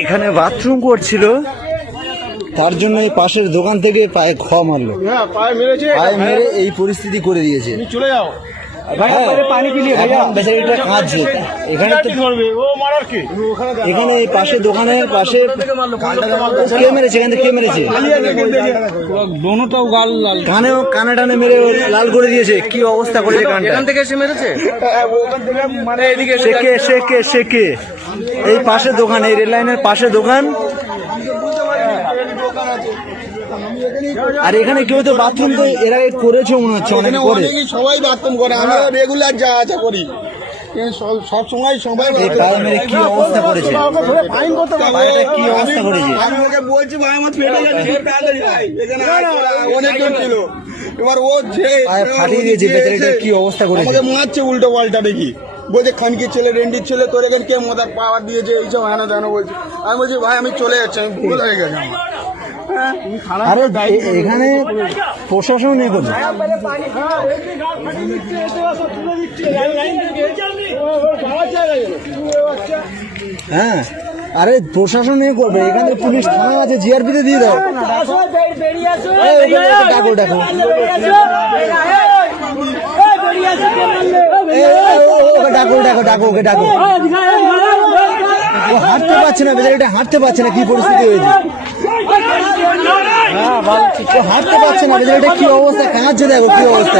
এখানে বাথরুম করছিল, তার জন্য এই পাশের দোকান থেকে পায়ে খ মারলো, পায়ে মেরে এই পরিস্থিতি করে দিয়েছে। চলে যাও এখানে এই পাশে দোকানের পাশে কে মেরেছে? এখান থেকে কে মেরেছে? কানে টানে মেরে লাল করে দিয়েছে। কি অবস্থা করেছে কানটা? এখান থেকে এসে মেরেছে। সে কে? এই পাশে দোকান, এই রেল লাইনের পাশে দোকান। আর এখানে কেউ তো বাথরুম তো এর আগে করেছে মনে হচ্ছে, অনেক করে। সবাই বাথরুম করে, আমরা রেগুলার যা আছে করি সব সময়। সবাই কি অবস্থা করেছে? কি অবস্থা করেছে? আমি ওকে বলছি ভাই আমার পেটে যাচ্ছে, অনেকজন ছিল, এবার ও যে ফাটিয়ে দিয়েছে। কি অবস্থা করেছে? আমাকে মারছে উল্টো পাল্টা দেখি, বলছে খানকির ছেলে, রেন্ডির ছেলে, তোর এখানে কে মদার পাওয়ার দিয়েছে, এইসব হেন তেন বলছে। আমি বলছি ভাই আমি চলে যাচ্ছি, আমি ভুল হয়ে গেছে আমার। আরে এখানে প্রশাসন এ করবে। হ্যাঁ, আরে প্রশাসন এ করবে। এখানে পুলিশ থানা আছে, জিআরপিতে দিয়ে দাও। ডাকো ডাকো, ওকে ডাকো। ও হাঁটতে পারছে না, বেচারিটা হাঁটতে পারছে না। কি পরিস্থিতি হয়েছে? ও হাঁটতে পারছে না, বেচারিটা কি অবস্থা, কাঁদছে। দেখো কি অবস্থা।